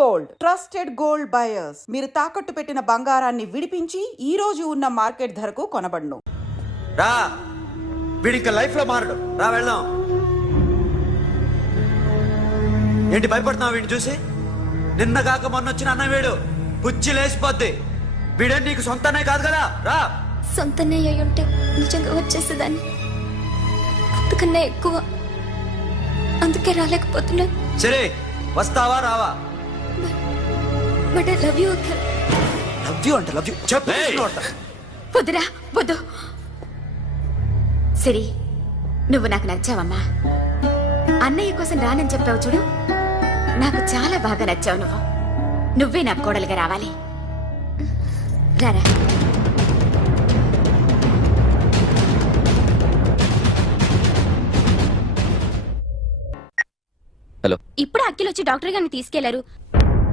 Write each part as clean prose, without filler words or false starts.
Gold trusted gold buyers మీరు తాకట్టు పెట్టిన బంగారాన్ని విడిపించి ఈ రోజు ఉన్న మార్కెట్ ధరకు కొనబడును. రా వీడిక లైఫ్ లో మారడు. రా వెళ్దాం. ఏంటి భయపడుతున్నావు వీడిని చూసి? నిన్న కాక మొన్న వచ్చిన అన్న వీడు పుచ్చి లేచిపోద్ది. వీడే నీకు సొంతనే కాదు కదా. రా. సొంతనే అయ్యుంటే నిజంగా వచ్చేసేదాన్ని. అంతకన్నా ఎక్కువ. అందుకే రాలేకపోతున్నా. సరే వస్తావా రావా? But I love you uncle. Love you అంటే లవ్ యూ చెప్పు. వద్దురా వద్దు. సిరి నువ్వు నాకు నచ్చావమ్మా. అన్నయ్య కోసం రానని చెప్పావు చూడు, నాకు చాలా బాగా నచ్చావు. నువ్వే నా కోడలుగా రావాలి. రారా. హలో. ఇప్పుడు అఖిల్ వచ్చి డాక్టర్ గారిని తీసుకెళ్లారు.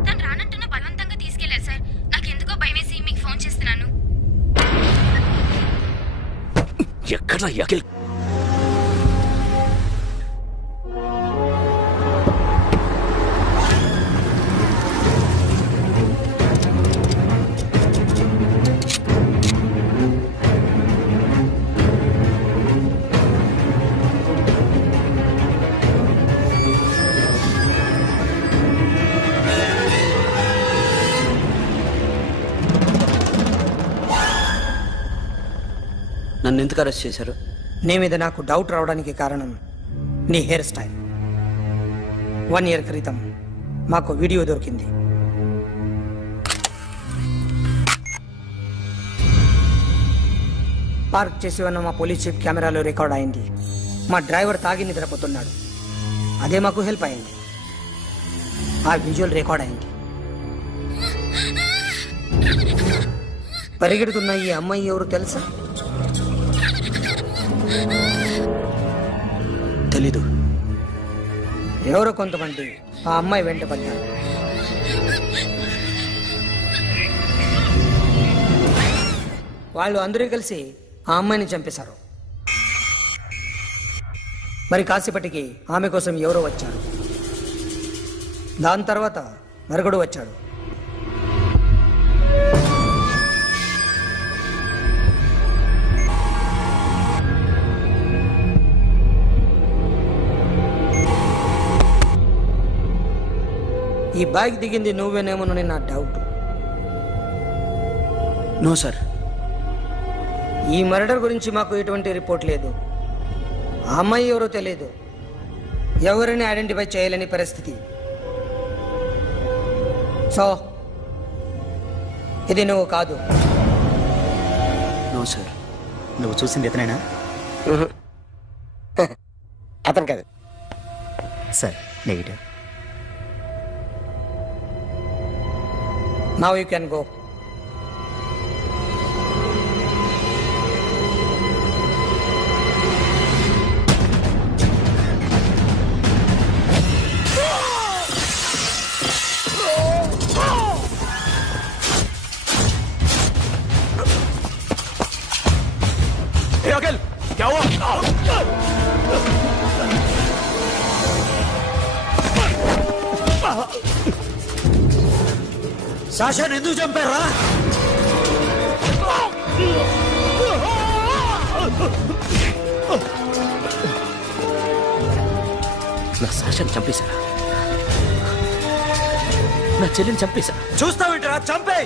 తను రానంటున్న బలవంతంగా తీసుకెళ్లారు సార్. నాకు ఎందుకో భయమేసి మీకు ఫోన్ చేస్తున్నాను. ఎక్కడ అఖిల్? నన్ను ఎందుకు అరెస్ట్ చేశారు? నీ మీద నాకు డౌట్ రావడానికి కారణం నీ హెయిర్ స్టైల్. 1 year క్రితం మాకు వీడియో దొరికింది. పార్క్ చేసి ఉన్న మా పోలీస్ జీప్ కెమెరాలో రికార్డ్ అయింది. మా డ్రైవర్ తాగి నిద్రపోతున్నాడు. అదే మాకు హెల్ప్ అయింది. ఆ విజువల్ రికార్డ్ అయింది. పరిగెడుతున్న ఈ అమ్మాయి ఎవరు తెలుసా? తెలీదు. ఎవరో కొంతమంది ఆ అమ్మాయి వెంట పడ్డారు. వాళ్ళు అందరూ కలిసి ఆ అమ్మాయిని చంపేశారు. మరి కాసేపటికి ఆమె కోసం ఎవరో వచ్చారు. దాని తర్వాత మరొకడు వచ్చాడు. ఈ బ్యాగ్ దిగింది నువ్వేనేమోనని నా డౌట్. No sir. ఈ మర్డర్ గురించి మాకు ఎటువంటి రిపోర్ట్ లేదు. ఆ అమ్మాయి ఎవరో తెలియదు. ఎవరిని ఐడెంటిఫై చేయలేని పరిస్థితి. సో ఇది నువ్వు కాదు. No sir. నువ్వు చూసింది ఇతనేనా? అతను కాదు sir. Negative. Now you can go. Akhil क्या हुआ? సాషాని ఎందుకు చంపారా? నా సాషాని చంపేశారా? నా చెల్లిని చంపేశారా? చూస్తావేంట్రా? చంపే.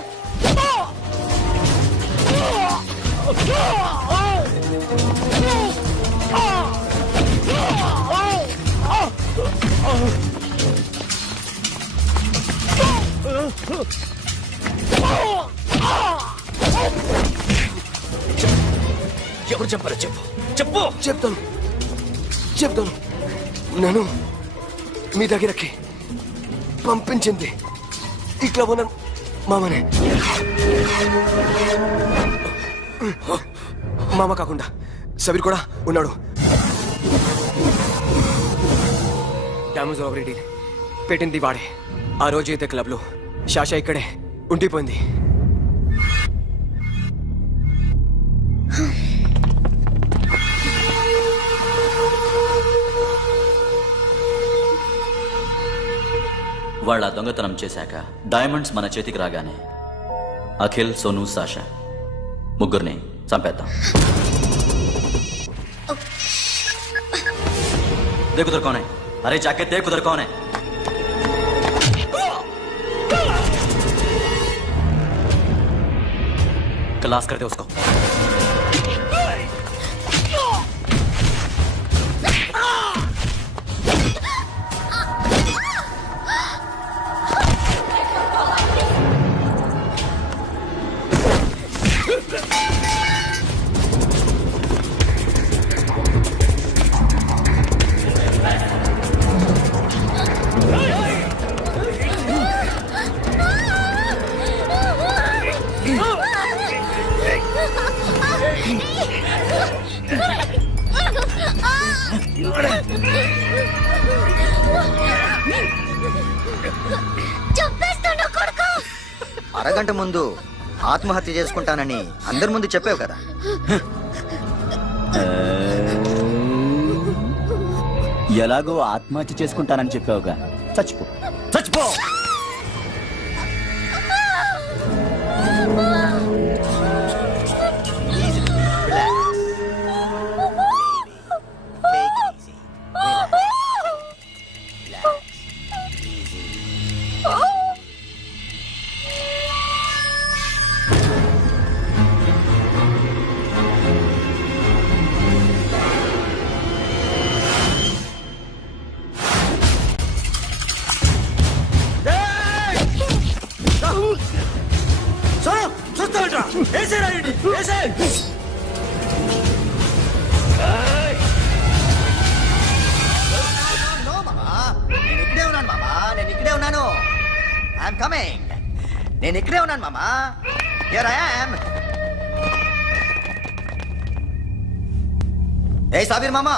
ఎవరు చంపారో చెప్పు. చెప్పు. చెప్తాను. నేను మీ దగ్గరకి పంపించింది ఇట్లా ఉన్న మామనే. మామ కాకుండా సబీర్ కూడా ఉన్నాడు. డ్యామేజ్ ఆల్రెడీ పెట్టింది వాడే. ఆ రోజు అయితే క్లబ్లో శాషా ఇక్కడే ఉండిపోయింది. వాళ్ళ దొంగతనం చేశాక డైమండ్స్ మన చేతికి రాగానే అఖిల్, సోను, సాషా ముగ్గురిని చంపేద్దాం. देख उधर कौन है? अरे जाके देख उधर कौन है? क्लास करते उसको. అరగంట ముందు ఆత్మహత్య చేసుకుంటానని అందరి ముందు చెప్పావు కదా. ఎలాగో ఆత్మహత్య చేసుకుంటానని చెప్పావుగా, చచ్చిపో. చచ్చిపో. నేను ఇక్కడే ఉన్నాను మామా. Here I am. ఏ సాబీర్ మామా,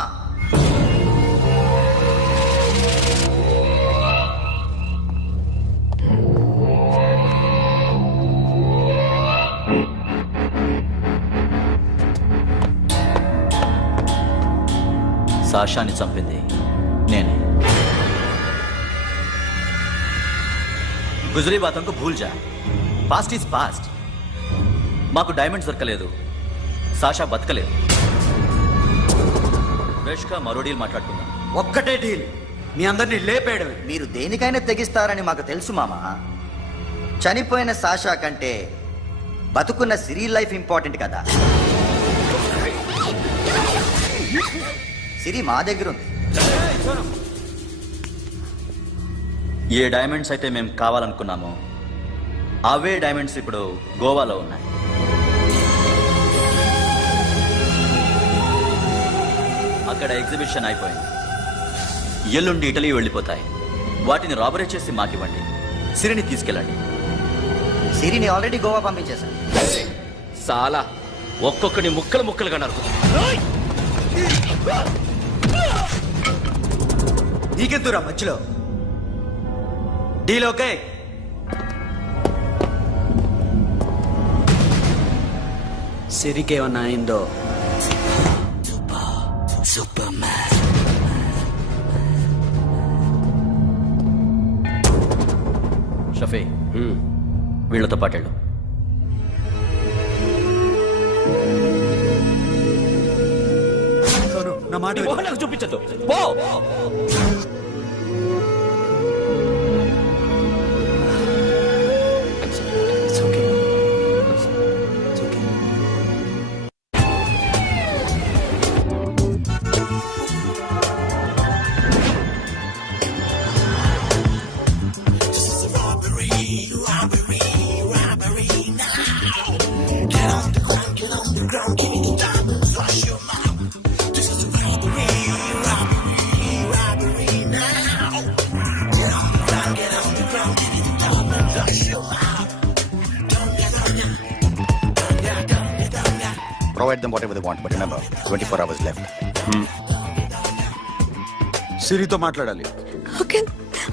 సాషాని చంపింది నేనే. గుజరీ బాతంకు భూల్ జా. Past is past. మాకు డైమండ్స్ దొరకలేదు, సాషా బతకలేదు. ఫ్రెష్గా మరో డీల్ మాట్లాడుకుందాం. ఒక్కటే డీల్, మీ అందరినీ లేపేయడమే. మీరు దేనికైనా తెగిస్తారని మాకు తెలుసు మామా. చనిపోయిన సాషా కంటే బతుకున్న సిరి లైఫ్ ఇంపార్టెంట్ కదా. సిరి మా దగ్గర ఉంది. ఏ డైమండ్స్ అయితే మేము కావాలనుకున్నామో అవే డైమండ్స్ ఇప్పుడు గోవాలో ఉన్నాయి. అక్కడ ఎగ్జిబిషన్ అయిపోయింది. ఎల్లుండి ఇటలీ వెళ్ళిపోతాయి. వాటిని రాబరీ చేసి మాకివ్వండి. సిరిని తీసుకెళ్ళండి. సిరిని ఆల్రెడీ గోవా పంపించేశాను. సాలా ఒక్కొక్కని ముక్కలు ముక్కలుగా నరుకు. నీకెందురా మధ్యలో? Deal okay? సిరికేమన్నా అయిందో? షఫీ, వీళ్ళతో పాటేళ్ళు. నా మాట విను. నాకు చూపించద్దు. పో. Provide them whatever they want, but remember, 24 hours left. సిరితో మాట్లాడాలి. అంకిల్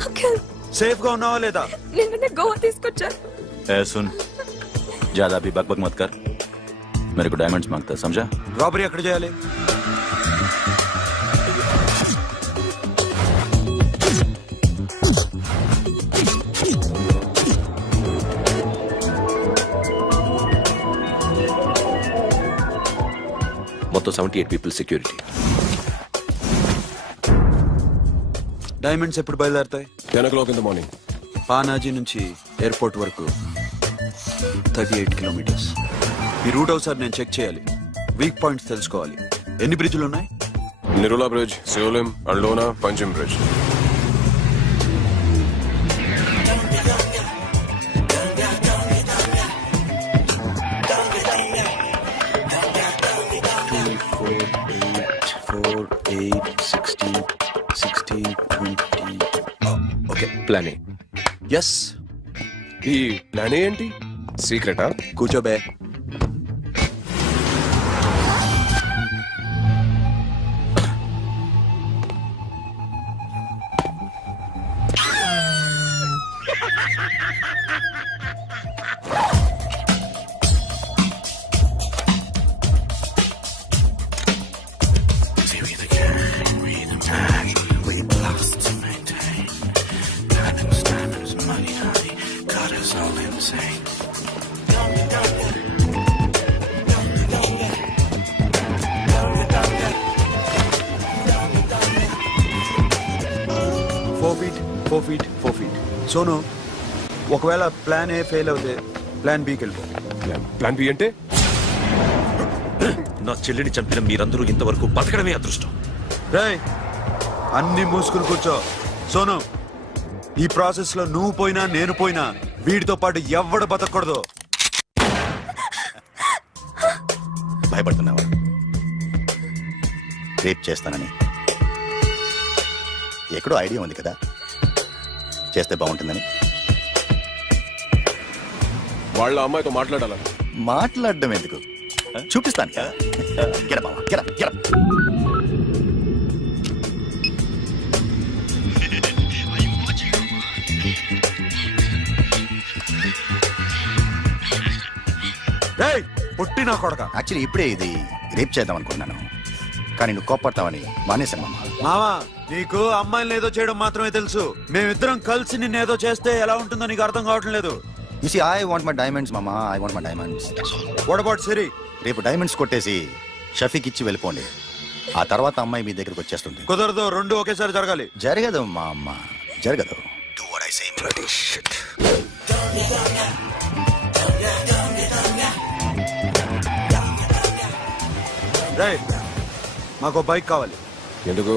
అంకిల్ సేఫ్ గా ఉన్నావా లేదా? నిన్న గోవా తీసుకొచ్చారు. ए सुन, ज्यादा भी बकबक मत कर. मेरे को डायमंड्स मांगता है, समझा? రాబరీ ఎక్కడ చేయాలి? మొత్తం 78 పీపుల్ సెక్యూరిటీ. డైమండ్స్ ఎప్పుడు బయలుదేరుతాయి? 10 o'clock in the morning. Panaji నుంచి ఎయిర్పోర్ట్ వరకు 38 కిలోమీటర్స్. ఈ రూట్ ఒకసారి నేను చెక్ చేయాలి, వీక్ పాయింట్స్ తెలుసుకోవాలి. ఎన్ని బ్రిడ్జ్లు ఉన్నాయి? Nirula Bridge, Seolim, Arlona, Panjim Bridge. Okay, plan A. Yes. ఈ ప్లాన్ ఏంటి? సీక్రెటా? కూర్చోబే. Four feet. సోను, ఒకవేళ ప్లాన్ ఏ ఫెయిల్ అవుతే ప్లాన్ బికి వెళ్ళిపో. ప్లాన్ బి అంటే? నా చెల్లిని చంపిన మీరందరూ ఇంతవరకు బతకడమే అదృష్టం. రేయ్, అన్ని మూసుకుని కూర్చో. సోను, ఈ ప్రాసెస్ లో నువ్వు పోయినా నేను పోయినా వీడితో పాటు ఎవడు బతకూడదు. భయపడుతున్నావా? రేప్ చేస్తానని ఎక్కడో ఐడియా ఉంది కదా, చేస్తే బాగుంటుందని. వాళ్ళ అమ్మాయితో మాట్లాడాలని. మాట్లాడడం ఎందుకు, చూపిస్తాను కదా. గెడ బావా, గెడ గెడ. రేయ్, పుట్టి నా కొడక. యాక్చువల్లీ ఇప్పుడే ఇది రేప్ చేద్దాం అనుకున్నాను, కానీ నువ్వు కోపడతావని మానేశాను మామ. మావా, నీకు అమ్మాయిని ఏదో చేయడం మాత్రమే తెలుసు. మేమిద్దరం కలిసి నిన్ను ఏదో చేస్తే ఎలా ఉంటుందో నీకు అర్థం కావటం లేదు. You see, I want my diamonds, Mama. I want my diamonds. What about Siri? రేపు డైమండ్స్ కొట్టేసి షఫీక్ ఇచ్చి వెళ్ళిపోండి. ఆ తర్వాత అమ్మాయి మీ దగ్గరకు వచ్చేస్తుంది. కుదరదు, రెండు ఒకేసారి జరగాలి. జరగదు మా అమ్మ, జరగదు. Do what I say. Bloody shit. రేయ్, మాకు బైక్ కావాలి. ఎందుకు?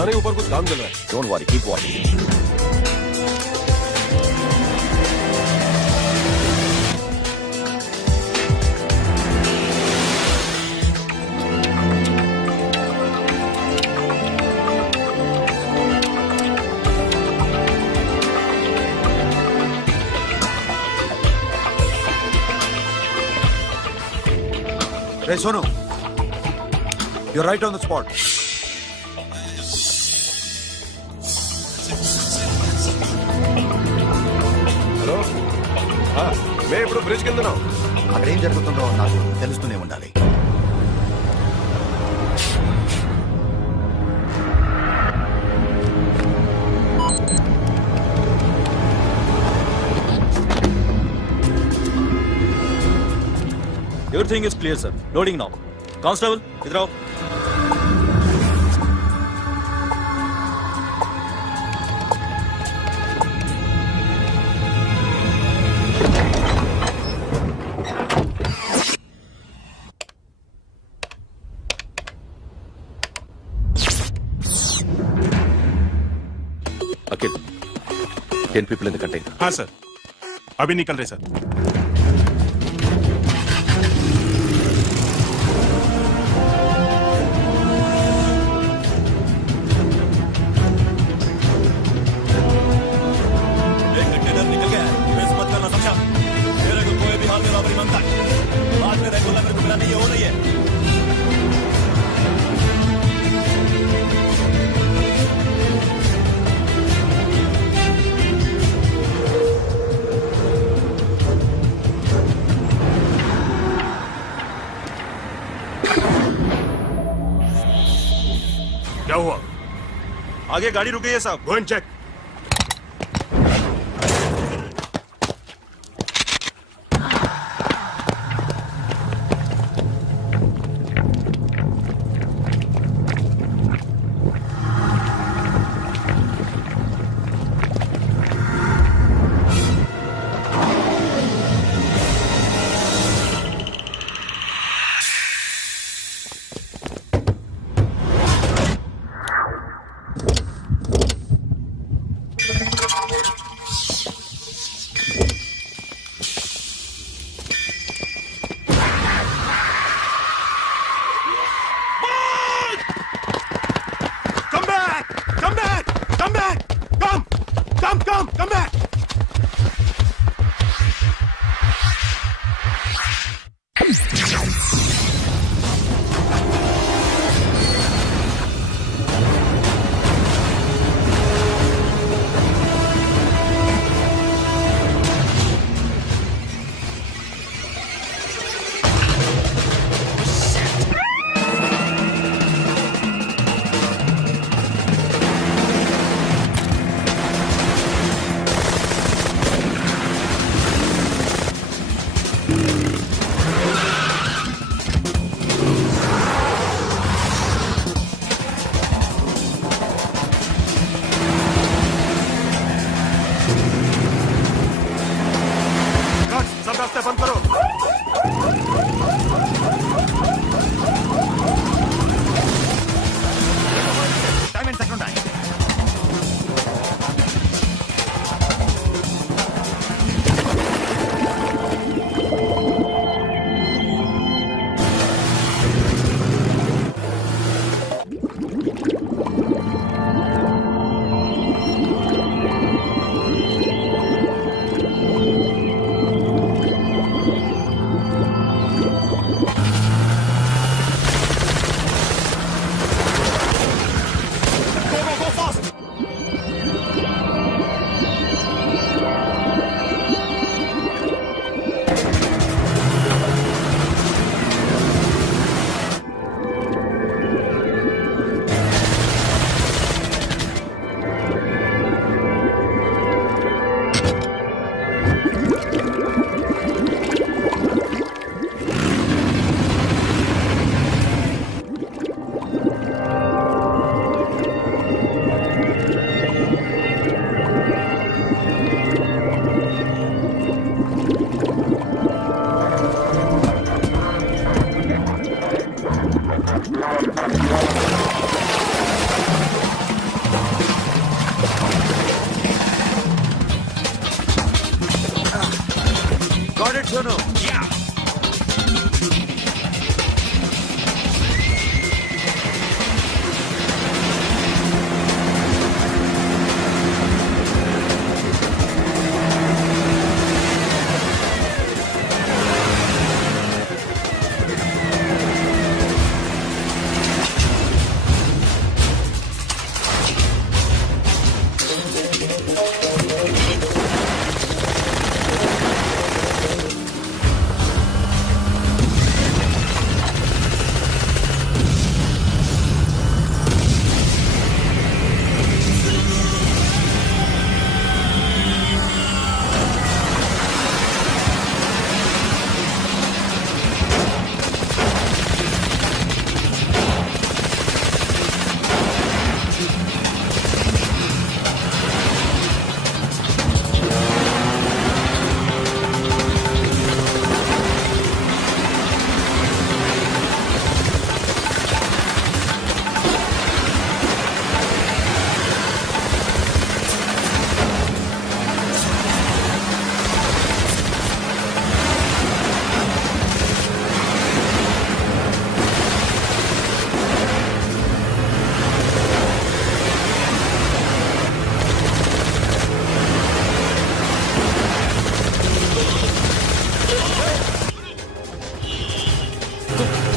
हमारे ऊपर कुछ काम चल रहा है. Don't worry, keep watching. Hey, Sonu, you're right on the spot. Hello, మేము ఇప్పుడు బ్రిడ్జ్ కింద ఉన్నాం. అక్కడ ఏం జరుగుతుందో నాకు తెలుస్తూనే ఉండాలి. Everything is clear, sir. Loading now. Constable, idhar aao. Akhil, 10 people in the container. हाँ सर, अभी निकल रहे सर. क्या हुआ? आगे गाड़ी रुक गई है साहब. Go and check. Come back! सब रास्ते बंद करो. Time and second time. Got it, Sonu. Yeah.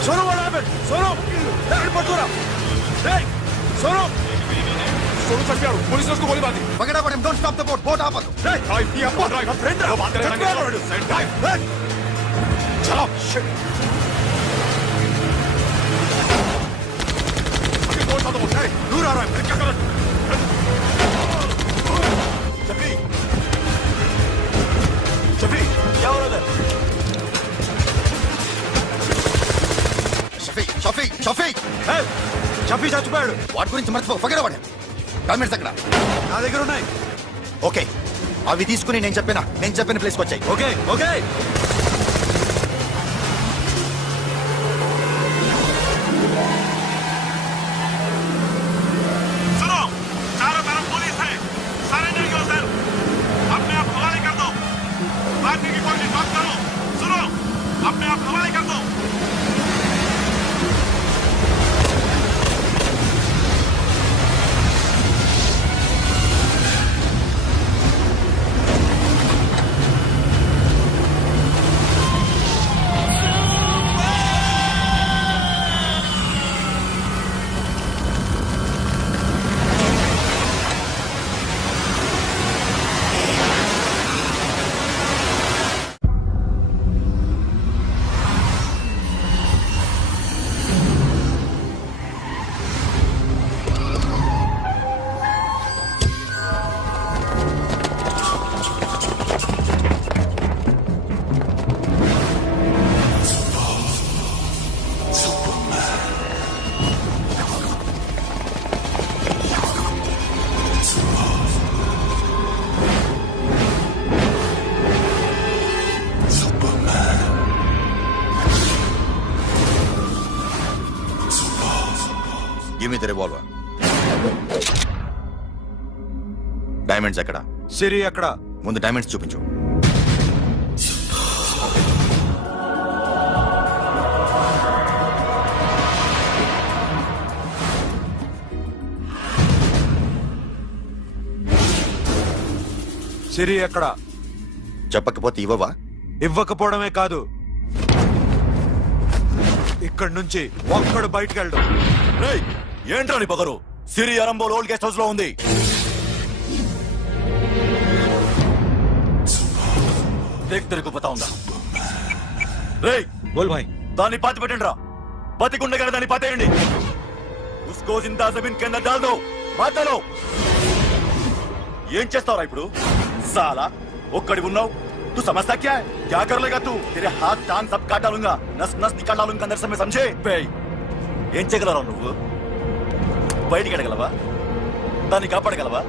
Sonu, what happened? Sonu! Airport दूरा! Hey! Sonu! सोनू चढ़ गया. पुलिस ने उसको गोली मार दी. Forget about him. Don't stop the boat. Boat आपस. Hey, drive किया. Drive. Surrender! वो बात करेंगे. Drive! Hey! चलो. Shit. अभी बोट माता हूँ दूर आ रहा है मैं क्या करूं? शफी शफी क्या हो रहा है? షఫీ షఫీ షఫీ షఫీ చచ్చిపోయాడు. వాటి గురించి మర్చిపో పగడవాడు డాక్యుమెంట్స్ అక్కడ నా దగ్గర ఉన్నాయి. ఓకే అవి తీసుకుని నేను చెప్పిన ప్లేస్కి వచ్చాయి. ఓకే ఓకే सुनो चारों तरफ पुलिस है. Surrender yourself. अपने आप हवाले कर दो. भागने की कोशिश मत करो. सुनो अपने आप हवाले कर दो. Give me the revolver. Diamonds ఎక్కడ? సిరి ఎక్కడ? ముందు డైమండ్స్ చూపించు. సిరి ఎక్కడ? చెప్పకపోతే ఇవ్వవా? ఇవ్వకపోవడమే కాదు, ఇక్కడి నుంచి ఒక్కడు బయటకు వెళ్ళడు. ఏంట్రా నీ పొగరు? సిరి అరంబోల్ ఓల్డ్ గెస్ట్ హౌస్ లో ఉంది. దేక్ తెరకు బతాਉਂదా. రేయ్ బోల్ భాయ్. దాన్ని పాతి పెట్టండి రా. బతికుండగానే దాన్ని పాతేయండి. ఉస్కో జిందా జమీన్ కింద డాల్ దో. మాటలో ఏం చేస్తావురా ఇప్పుడు? సాలా ఒక్కడి ఉన్నావు. तू समझता क्या है? क्या कर लेगा तू? तेरे हाथ टांग सब काट डालूंगा, नस नस निकाल डालूंगा अंदर से, मैं समझे? ఏం చేయగలరా నువ్వు? బయటికి ఎడగలవా? దాన్ని కాపాడగలవా?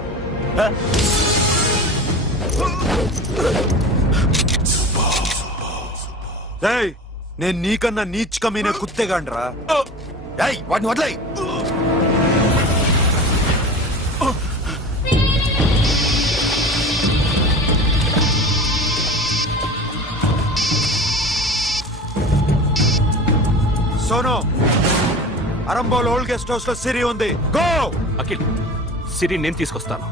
నేను నీకన్నా నీచుకమైన కుత్తేగాండ్రా. వాటిని వదిలేయ్. Sono, Arambol old guest house లో సిరి ఉంది. గో. అఖిల్, సిరి నేను తీసుకొస్తాను,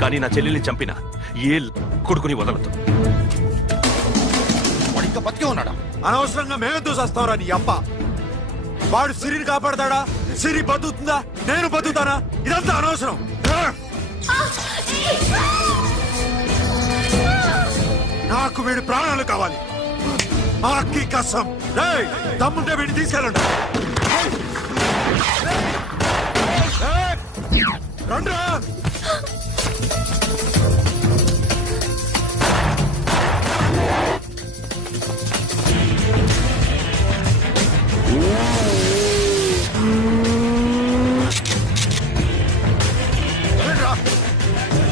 కానీ నా చెల్లెల్ని చంపిన ఏ కొడుకుని వదలదు. వాడు ఇంకా బతికే ఉన్నాడా? అనవసరంగా మేమెందుకు చేస్తావురా నీ అప్ప? వాడు సిరిని కాపాడతాడా? సిరి బతుకుతుందా? నేను బతుకుతానా? ఇదంతా అనవసరం. నాకు వీడి ప్రాణాలు కావాలి. ఆకి కసం. దమ్ముంటే వీడిని తీసుకెళ్ళండి. రండ్రా.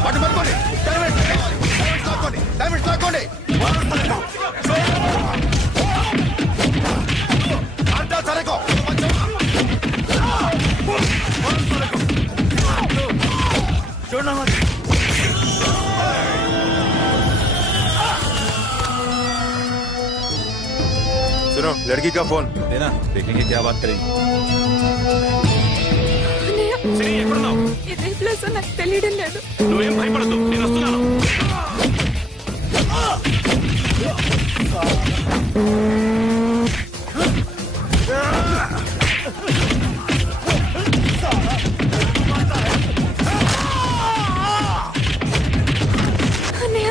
వాటిని పట్టుకోండి. డైమండ్స్ లాక్కోండి. అంతా సరేకో. सुनो, लड़की का फोन देना, देखेंगे क्या बात करेंगे. సిరి, ఎక్కడున్నావు? ఇదే ప్లేస్ నాకు తెలియడం లేదు. నువ్వేం భయపడద్దు, నేను వస్తున్నాను. అన్నయ్య,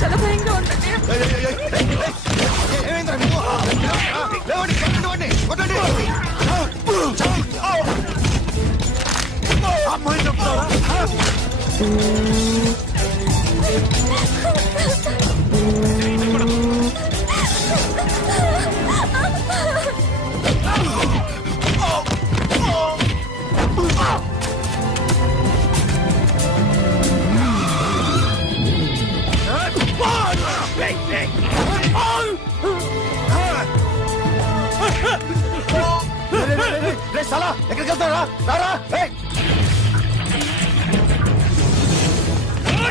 చాలా భయంగా ఉందండి. అమ్మాయి చెప్తారా ఎక్కడికి వెళ్తారా రారా